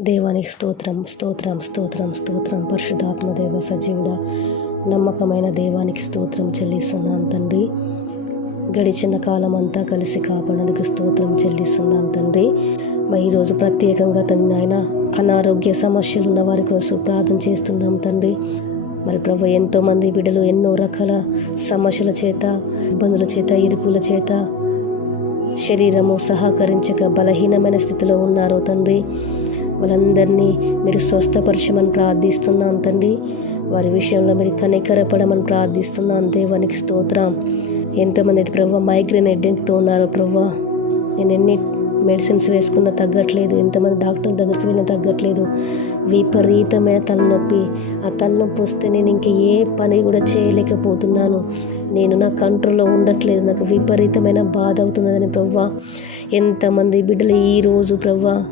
దేవానికి స్తోత్రం స్తోత్రం స్తోత్రం స్తోత్రం. పరిశుధాత్మ సజీవుడ నమ్మకమైన దేవానికి స్తోత్రం చెల్లిస్తున్నాను తండ్రి. గడిచిన కాలం అంతా కలిసి కాపాడేందుకు స్తోత్రం చెల్లిస్తున్నాను తండ్రి. మరి ఈరోజు ప్రత్యేకంగా తండ్రి ఆయన అనారోగ్య సమస్యలు ఉన్న వారి కోసం ప్రార్థన చేస్తున్నాం తండ్రి. మరి ప్రభు ఎంతోమంది బిడ్డలు ఎన్నో రకాల సమస్యల చేత ఇబ్బందుల చేత ఇరుకుల చేత శరీరము సహకరించక బలహీనమైన స్థితిలో ఉన్నారు తండ్రి. వాళ్ళందరినీ మీరు స్వస్థపరచమని ప్రార్థిస్తున్నాను తండ్రి. వారి విషయంలో మీరు కనికరపడమని ప్రార్థిస్తున్నాను దేవానికి స్తోత్రం. ఎంతోమంది అయితే ప్రభు మైగ్రేన్ హెడ్ఏక్తో ఉన్నారు ప్రభు. నేను ఎన్ని మెడిసిన్స్ వేసుకున్నా తగ్గట్లేదు ఎంతమంది డాక్టర్ దగ్గరికి వెళ్ళినా తగ్గట్లేదు. విపరీతమైన తలనొప్పి. ఆ తలనొప్పి వస్తే నేను ఇంక ఏ పని కూడా చేయలేకపోతున్నాను. నేను నా కంట్రోల్లో ఉండట్లేదు నాకు విపరీతమైన బాధ అవుతున్నదని ప్రవ్వా ఎంతమంది బిడ్డలు ఈరోజు ప్రవ్వా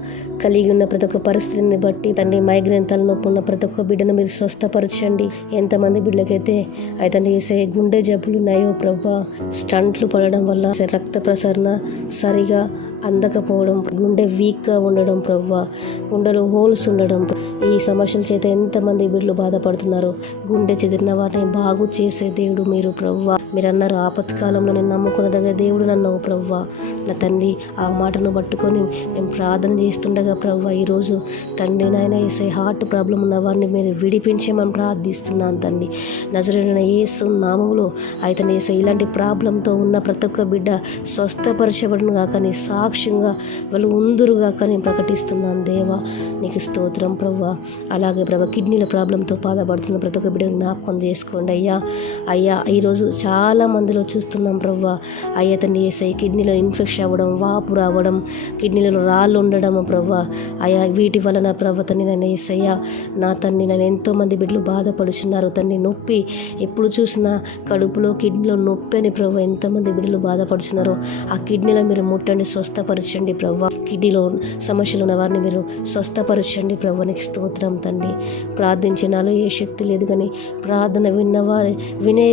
కలిగి ఉన్న ప్రతి ఒక్క పరిస్థితిని బట్టి తండ్రి మైగ్రేన్ తలనొప్పి ఉన్న ప్రతి ఒక్క బిడ్డను మీరు స్వస్థపరచండి. ఎంతమంది బిడ్డలకైతే అయితే వేసే గుండె జబ్బులు ఉన్నాయో ప్రవ్వా స్టంట్లు పడడం వల్ల రక్త ప్రసరణ సరిగా అందకపోవడం గుండె వీక్గా ఉండడం ప్రవ్వా గుండెలో హోల్స్ ఉండడం ఈ సమస్యల చేత ఎంతమంది బిడ్డలు బాధపడుతున్నారు? గుండె చెదిరిన వారిని బాగు చేసే దేవుడు మీరు ప్రవ్వా మీరు అన్నారు ఆపత్కాలంలో నేను నమ్ముకున్న దగ్గర దేవుడు నన్ను ప్రవ్వా నా తండ్రి ఆ మాటను పట్టుకొని మేము ప్రార్థన చేస్తుండగా ప్రవ్వా ఈరోజు తండ్రి నాయన వేసే హార్ట్ ప్రాబ్లం ఉన్న వారిని మీరు విడిపించమని ప్రార్థిస్తున్నాను తండ్రి. నజరైన యేసు నామములో అయితే వేసే ఇలాంటి ప్రాబ్లంతో ఉన్న ప్రతి ఒక్క బిడ్డ స్వస్థపరచబడును కానీ సాక్ష్యంగా వాళ్ళు ఉందురుగా కానీ ప్రకటిస్తున్నాను దేవా నీకు స్తోత్రం ప్రభు అలాగే ప్రభా కిడ్నీల ప్రాబ్లంతో బాధపడుతున్న ప్రతి ఒక్క బిడ్డను జ్ఞాపకం చేసుకోండి అయ్యా. అయ్యా ఈరోజు చాలా మందిలో చూస్తున్నాం ప్రవ్వా. అయ్యా తండ్రి వేసే కిడ్నీలో ఇన్ఫెక్షన్ అవ్వడం వాపు రావడం కిడ్నీలలో రాళ్ళు ఉండడం ప్రవ్వా అయ్యా వీటి వలన ప్రభ తండ్రి నన్ను ఏసయ్యా నా తండ్రి నన్ను ఎంతోమంది బిడ్డలు బాధపడుచున్నారు. తండ్రి నొప్పి ఎప్పుడు చూసినా కడుపులో కిడ్నీలో నొప్పి అని ప్రభు ఎంతమంది బిడ్డలు బాధపడుచున్నారో. ఆ కిడ్నీలో మీరు ముట్టండి స్వస్థపరచండి ప్రవ్వ కిడ్నీలో సమస్యలు ఉన్న వారిని మీరు స్వస్థపరచండి ప్రభునికి స్తోత్రం తండ్రి ప్రార్థించినాలో ఏ శక్తి లేదు కానీ ప్రార్థన విన్నవారి వినే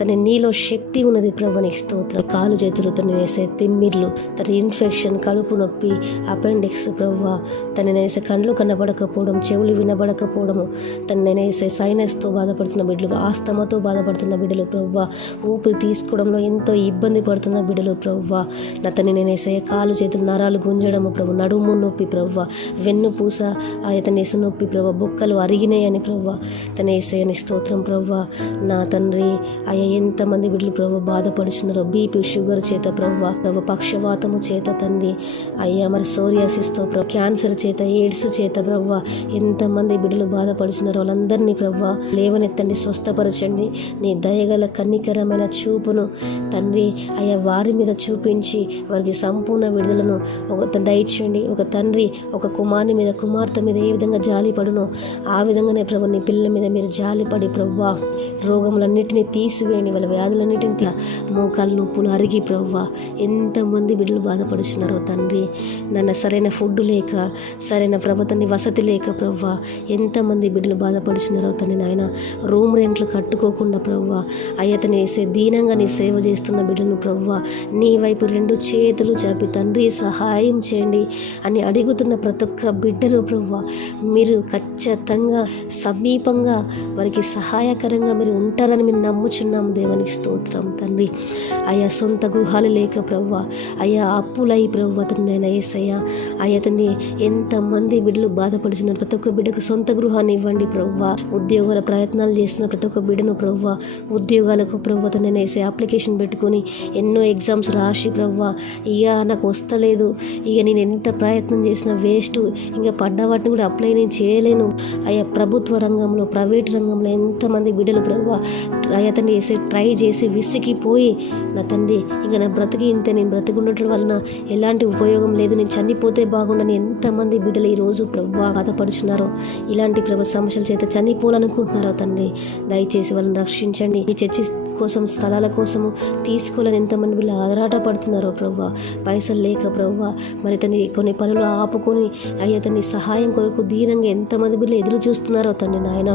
తన నీలో శక్తి ఉన్నది ప్రభునికి స్తోత్రం. కాలు చేతులు తను వేసే తిమ్మిర్లు తన ఇన్ఫెక్షన్ కడుపు నొప్పి అపెండిక్స్ ప్రవ్వ తన వేసే కండ్లు కనబడకపోవడం చెవులు వినబడకపోవడము తన నేనేసే సైనస్తో బాధపడుతున్న బిడ్డలు ఆస్తమతో బాధపడుతున్న బిడ్డలు ప్రవ్వా ఊపిరి తీసుకోవడంలో ఎంతో ఇబ్బంది పడుతున్న బిడ్డలు ప్రవ్వా నా తన నేనేసే కాలు చేతులు నరాలు గుంజడము ప్రభు నడుము నొప్పి ప్రవ్వ వెన్ను పూస అతని నొప్పి ప్రభు బొక్కలు అరిగినాయని ప్రవ్వ తన స్తోత్రం ప్రవ్వ నా తండ్రి అయ్యా ఎంతమంది బిడ్డలు ప్రభు బాధపడుచున్నారో బీపీ షుగర్ చేత ప్రవ్వ ప్రభు పక్షవాతము చేత తండ్రి అయ్యా మరి సోరియాసిస్తో ప్రభు క్యాన్సర్ చేత ఎయిడ్స్ చేత ప్రవ్వ ఎంతమంది బిడ్డలు బాధపడుచున్నారో వాళ్ళందరినీ ప్రవ్వ లేవనెత్తండి స్వస్థపరచండి. నీ దయగల కన్నికరమైన చూపును తండ్రి అయ్యా వారి మీద చూపించి వారికి సంపూర్ణ విడుదలను ఒక దయచేయండి. ఒక తండ్రి ఒక కుమారుని మీద కుమార్తె మీద ఏ విధంగా జాలిపడునో ఆ విధంగానే ప్రభు నీ పిల్లల మీద మీరు జాలిపడి ప్రవ్వా. రోగములన్నిటినీ తీసివేయండి వాళ్ళ వ్యాధులన్నిటిని మోకాలు నొప్పులు అరిగి ప్రవ్వా. ఎంతమంది బిడ్డలు బాధపడుచున్నారో తండ్రి. నన్ను సరైన ఫుడ్ లేక సరైన ప్రభుత్వాన్ని వసతి లేక ప్రవ్వ ఎంతమంది బిడ్డలు బాధపడుచున్నారో తండ్రి నాయన రూమ్ రెంట్లు కట్టుకోకుండా ప్రవ్వా అయ్యతని వేసే దీనంగా నీ సేవ చేస్తున్న బిడ్డను ప్రవ్వ నీ వైపు రెండు చేతులు చాపి తండ్రి సహాయం చేయండి అని అడుగుతున్న ప్రతి ఒక్క బిడ్డను ప్రవ్వ మీరు ఖచ్చితంగా సమీపంగా వారికి సహాయకరంగా మీరు ఉంటారని మేము నమ్ముచున్నాం దేవునికి స్తోత్రం తండ్రి. అయ్యా సొంత గృహాలు లేక ప్రవ్వ అయ్యా అప్పులై ప్రవ్వ నేను ఏసయ్యా అయ్యా ఎంతమంది బిడ్డలు బాధపడుచున్నారు ప్రతి ఒక్క బిడ్డకు సొంత గృహాన్ని ఇవ్వండి ప్రవ్వా. ఉద్యోగాల ప్రయత్నాలు చేస్తున్న ప్రతి ఒక్క బిడ్డను ప్రవ్వా. ఉద్యోగాలకు ప్రవ్వ నేను వేసే అప్లికేషన్ పెట్టుకొని ఎన్నో ఎగ్జామ్స్ రాసి ప్రవ్వా. ఇక నాకు వస్తలేదు. ఇక నేను ఎంత ప్రయత్నం చేసినా వేస్ట్ ఇంకా పడ్డ వాటిని కూడా అప్లై నేను చేయలేను. అయ్యా ప్రభుత్వ రంగంలో ప్రైవేట్ రంగంలో ఎంతమంది బిడ్డలు ప్రభు అయ్యా తండ్రి చేసి ట్రై చేసి విసిగిపోయి నా తండ్రి ఇంకా నా బ్రతికి ఇంత నేను బ్రతికుండటం వలన ఎలాంటి ఉపయోగం లేదు. నేను చనిపోతే బాగుండని ఎంతమంది బిడ్డలు ఈరోజు ప్రభు బాధపడుచున్నారో ఇలాంటి ప్రభు సమస్యల చేత చనిపోవాలనుకుంటున్నారో తండ్రి. దయచేసి వాళ్ళని రక్షించండి. ఈ చర్చి కోసం స్థలాల కోసము తీసుకోవాలని ఎంతమంది వీళ్ళు ఆరాట పడుతున్నారో ప్రవ్వ. పైసలు లేక ప్రవ్వ మరి తని కొన్ని పనులు ఆపుకొని అయ్యా తని సహాయం కొరకు దీనంగా ఎంతమంది వీళ్ళు ఎదురు చూస్తున్నారో తండ్రి నాయన.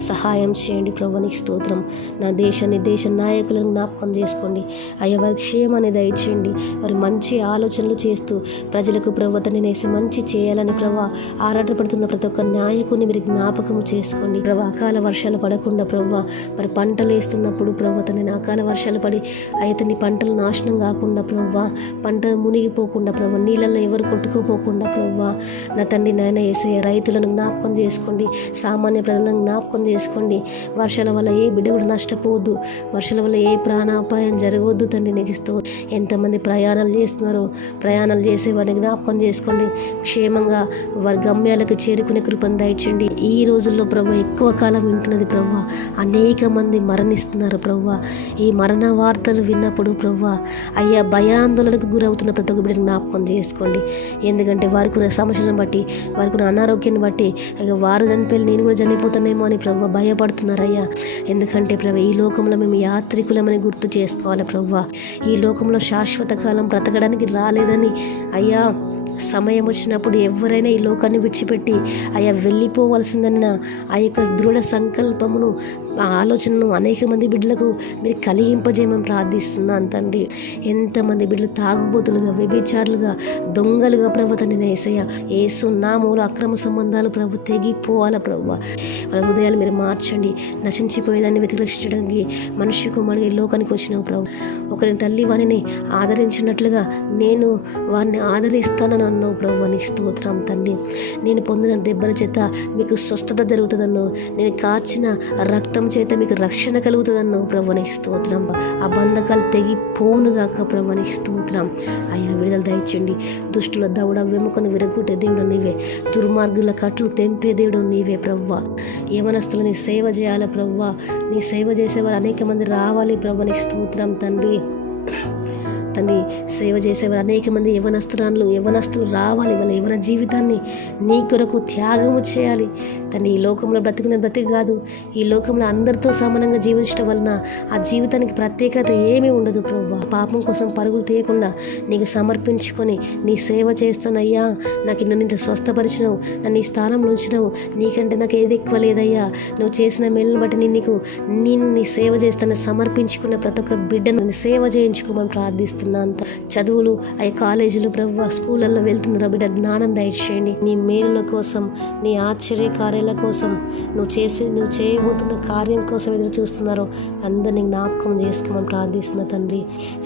సహాయం చేయండి ప్రభు నీకు స్తోత్రం. నా దేశాన్ని దేశ నాయకులను జ్ఞాపకం చేసుకోండి. అయ్యా వారి అనేది దయచేయండి. వారి మంచి ఆలోచనలు చేస్తూ ప్రజలకు ప్రవ్వ నేసి మంచి చేయాలని ప్రభా ఆరాటపడుతున్న ప్రతి ఒక్క నాయకుని మీరు జ్ఞాపకం చేసుకోండి. ప్రభా అకాల వర్షాలు పడకుండా ప్రవ్వ మరి పంటలు వేస్తున్నప్పుడు ప్రభు నేను అకాల వర్షాలు పడి అయితే నీ పంటలు నాశనం కాకుండా ప్రవ్వా పంట మునిగిపోకుండా ప్రభా నీళ్ళల్లో ఎవరు కొట్టుకుపోకుండా ప్రవ్వా నా తండ్రి నాయన వేసే రైతులను జ్ఞాపకం చేసుకోండి సామాన్య ప్రజలను జ్ఞాపకం చేసుకోండి. వర్షాల వల్ల ఏ బిడ్డ కూడా నష్టపోవద్దు వర్షాల వల్ల ఏ ప్రాణాపాయం జరగవద్దు తండ్రి నెగిస్తూ ఎంతమంది ప్రయాణాలు చేస్తున్నారు ప్రయాణాలు చేసే వారిని జ్ఞాపకం చేసుకోండి. క్షేమంగా వారి గమ్యాలకు చేరుకునే కృపను దయచండి ఈ రోజుల్లో ప్రభు ఎక్కువ కాలం వింటున్నది ప్రవ్వ. అనేక మంది మరణిస్తున్నారు ప్రవ్వ. ఈ మరణ వార్తలు విన్నప్పుడు ప్రవ్వ అయ్యా భయాందోళనకు గురవుతున్న ప్రతి ఒక్క బిడ్డను జ్ఞాపకం చేసుకోండి. ఎందుకంటే వారికి ఉన్న సమస్యలను బట్టి వారికి ఉన్న అనారోగ్యాన్ని బట్టి అయ్యా వారు చనిపోయి నేను కూడా చనిపోతానేమో అని ప్రవ్వ భయపడుతున్నారు అయ్యా. ఎందుకంటే ప్రభు ఈ లోకంలో మేము యాత్రికులమని గుర్తు చేసుకోవాలి ప్రవ్వ. ఈ లోకంలో శాశ్వత కాలం బ్రతకడానికి రాలేదని అయ్యా సమయం వచ్చినప్పుడు ఎవరైనా ఈ లోకాన్ని విడిచిపెట్టి అయ్యా వెళ్ళిపోవలసిందన్న ఆ యొక్క దృఢ సంకల్పమును ఆ ఆలోచనను అనేక మంది బిడ్డలకు మీరు కలిగింపజేయమని ప్రార్థిస్తున్నాను తండ్రి. ఎంతమంది బిడ్డలు తాగుబోతులుగా వ్యభిచారులుగా దొంగలుగా ప్రభు తండ్రి ఏసు ఏసు నామూలు అక్రమ సంబంధాలు ప్రభు తెగిపోవాలా ప్రభు. వాళ్ళ హృదయాలు మీరు మార్చండి. నశించిపోయేదాన్ని వ్యతిరేక్షించడానికి మనుష్య కుమారుడు ఈ లోకానికి వచ్చినావు ప్రభు. ఒకరిని తల్లి వారిని ఆదరించినట్లుగా నేను వారిని ఆదరిస్తానని అన్నావు ప్రభు. అని స్తోత్రం తండ్రి. నేను పొందిన దెబ్బల చేత మీకు స్వస్థత జరుగుతుందన్నో నేను కార్చిన రక్తం చేత మీకు రక్షణ కలుగుతుందన్నావు ప్రభు స్తోత్రం. ఆ బంధకాలు తెగిపోనుగాక ప్రభు స్తోత్రం. అయ్యా విడుదల దయచండి దుష్టుల దౌడ వెముకను విరగొట్టే దేవుడు నీవే. దుర్మార్గుల కట్లు తెంపే దేవుడు నీవే ప్రవ్వ యవనస్తులు నీ సేవ చేయాలి ప్రవ్వ నీ సేవ చేసేవారు అనేక మంది రావాలి ప్రభు స్తోత్రం తండ్రి. తండ్రి సేవ చేసేవారు అనేక మంది యవనస్తురాలు యవనస్తులు రావాలి వాళ్ళ యవన జీవితాన్ని నీ కొరకు త్యాగము చేయాలి. తండ్రి ఈ లోకంలో బ్రతికిన బ్రతికి కాదు. ఈ లోకంలో అందరితో సమానంగా జీవించడం వలన ఆ జీవితానికి ప్రత్యేకత ఏమీ ఉండదు ప్రభు. పాపం కోసం పరుగులు తీయకుండా నీకు సమర్పించుకొని నీ సేవ చేస్తానయ్యా. నాకు నన్ను ఇంత స్వస్థపరిచినావు నన్ను ఈ స్థానంలో ఉంచినావు. నీకంటే నాకు ఏది ఎక్కువ లేదయ్యా. నువ్వు చేసిన మేలుని బట్టి నేను నీకు నేను నీ సేవ చేస్తాను సమర్పించుకున్న ప్రతి ఒక్క బిడ్డను సేవ చేయించుకోమని ప్రార్థిస్తున్నాను. అంత చదువులు అవి కాలేజీలు ప్రభు స్కూళ్ళల్లో వెళ్తున్న బిడ్డ జ్ఞానం దయచేయండి నీ మేలుల కోసం నీ ఆశ్చర్య కార్యాల కోసం నువ్వు చేసే నువ్వు చేయబోతున్న కార్యం కోసం ఎదురు చూస్తున్నారు అందరినీ జ్ఞాపకం చేసుకోమని ప్రార్థిస్తున్న తండ్రి.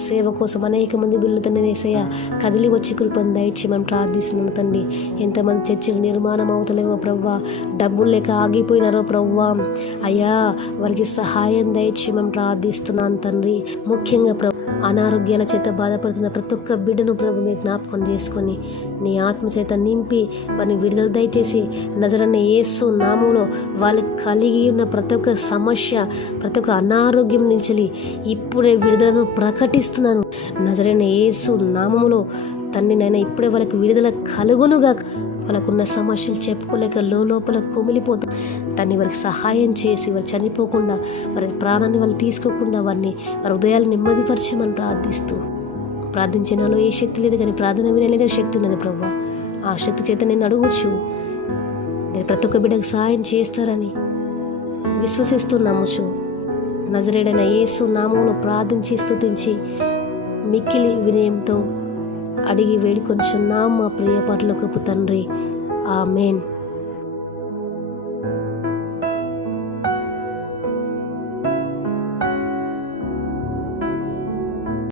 సేవ కోసం అనేక మంది బిల్లు తండ్రి వేసయ్య కదిలి వచ్చి కృపను దయచేయమని ప్రార్థిస్తున్నాను తండ్రి. ఎంతమంది చర్చిలు నిర్మాణం అవుతలేవో ప్రవ్వా డబ్బులు లేక ఆగిపోయినారో ప్రవ్వా అయ్యా వారికి సహాయం దయచేయమని ప్రార్థిస్తున్నాను తండ్రి. ముఖ్యంగా ప్రభు అనారోగ్యాల చేత బాధపడుతున్న ప్రతి ఒక్క బిడ్డను ప్రభు మీరు జ్ఞాపకం చేసుకొని నీ ఆత్మ చేత నింపి వారిని విడుదల దయచేసి నజరన్న యేసు నామంలో వాళ్ళకి కలిగి ఉన్న ప్రతి ఒక్క సమస్య ప్రతి ఒక్క అనారోగ్యం నుంచి ఇప్పుడే విడుదలను ప్రకటిస్తున్నాను. నజరైన యేసు నామములో తండ్రి నాయన ఇప్పుడే వాళ్ళకి విడుదల కలుగునుగా వాళ్ళకున్న సమస్యలు చెప్పుకోలేక లోపల కుమిలిపోతూ. తన్ని వారికి సహాయం చేసి వారు చనిపోకుండా వారి ప్రాణాన్ని వాళ్ళు తీసుకోకుండా వారిని వారి హృదయాలు నెమ్మదిపరచమని ప్రార్థిస్తూ ప్రార్థించినాను ఏ శక్తి లేదు కానీ ప్రార్థన వినలేని శక్తి ఉన్నది ప్రభు. ఆ శక్తి చేత నేను అడగచ్చు మీరు ప్రతి ఒక్క బిడ్డకు సహాయం చేస్తారని విశ్వసిస్తున్నాము చూ. నజరేడైన యేసు నామమును ప్రార్థించి స్థుతించి మిక్కిలి వినయంతో అడిగి వేడుకొనిచున్నాం మా ప్రియ పర్లోకపు తండ్రి. ఆమెన్.